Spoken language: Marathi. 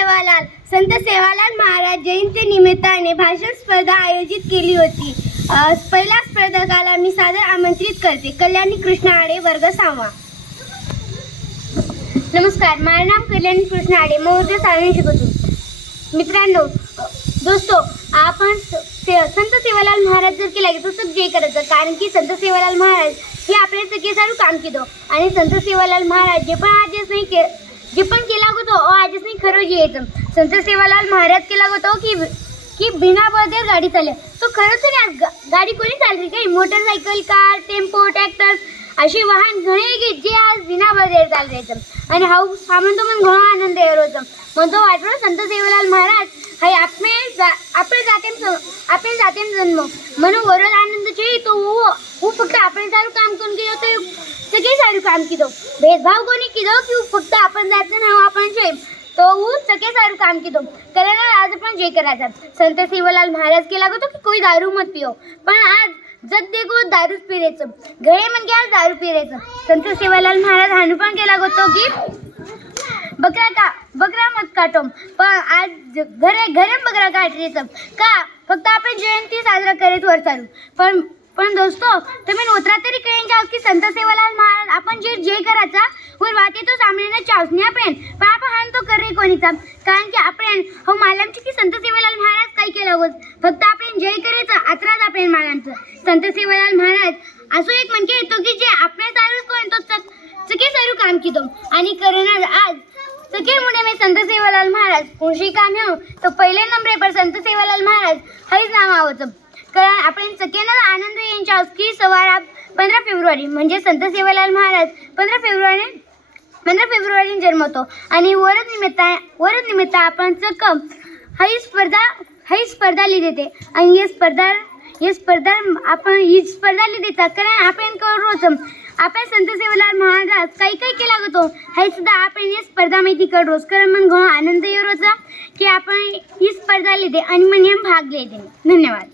सेवालाल. संत सेवालाल महाराज जयंती निमित्ताने भाषण स्पर्धा आयोजित केली होती. पहिल्या स्पर्धकाला मी सादर आमंत्रित करते. कल्याणी कृष्ण आडे वर्ग सहावा. नमस्कार माझं नाम कल्याणी कृष्ण आडे. मौर्य सारणी शिकवतो मित्रांनो दोस्तो आपण ते संत सेवालाल महाराज जर केला की तसं जे करायचं कारण की संत सेवालाल महाराज हे आपल्या सगळे सारू काम केलं आणि संत सेवालाल महाराज जे पण आदेश नाही के जे पण केला होतो आजच नाही खरं येतं संत सेवालाल महाराज केला होतो की की बिना बळदेव गाडी चालेल. तो खरंच आज गाडी कोणी चालली काही मोटरसायकल कार टेम्पो ट्रॅक्टर असे वाहन घणे की जे आज बिना बळदेव चालवायचं आणि हा म्हणतो मन घणा आनंद होतं म्हणतो वाटलं संत सेवालाल महाराज हाय आपण आपण जातेम आपण जातेम जन्म. म्हणून वरद आनंदचे तो फक्त आपण सारू काम करून केलं तर सगळे सारू काम केलं भेदभाव कोणी केलं की फक्त बहू सके सारू काम की दो करे ना आज अपन जे करा था संत शिवलाल महाराज के लागो तो कि कोई दारू मत पियो. पण आज जग देखो दारू पिरेचं. घरे म्हणजे आज दारू पिरायचं संत शिवलाल महाराज हानू पण केला होतो की बकरा का बकरा मत काटो. पण आज घरे घरे बकरा काटायचं का? फक्त आपण जयंती साजरा करीत वर चालू. पण पण दोस्तो तुम्ही नोतरा तरी कळेन की संत सेवालाल महाराज आपण जे जे करायचा सामने चावसनी आपण पण आपण हान तो करे कोणीचा. कारण की आपण हो मालम की संत सेवालाल महाराज काय केलं होत फक्त आपण जय करायचं आत्राज आपण मालांचं संत सेवालाल महाराज असं एक म्हणजे येतो की जे आपण सारू कोण तो सारू काम कितो. आणि करणार आज सगळे मुळे मी संत सेवालाल महाराज कोणशी काम हो तर पहिले नंबरे पर संत सेवालाल महाराज हेच नाव आवडतं कारण आपण सगळ्यांना आनंद यांच्या की सवारा पंधरा फेब्रुवारी. म्हणजे संत सेवालाल महाराज पंधरा फेब्रुवारी पंधरा फेब्रुवारी जन्मतो. आणि वरद निमित्त वरद निमित्त आपण चक्क ही स्पर्धा ही स्पर्धा लिहिते. आणि ही स्पर्धा ही स्पर्धा आपण ही स्पर्धा लिहितात कारण आपण रोज आपण संत सेवालाल महाराज काही काही केला होतो हे सुद्धा आपण ही स्पर्धा माहिती रोज कारण मग आनंद येऊ होता की आपण ही स्पर्धा लिहिते आणि मग भाग लिहिते. धन्यवाद.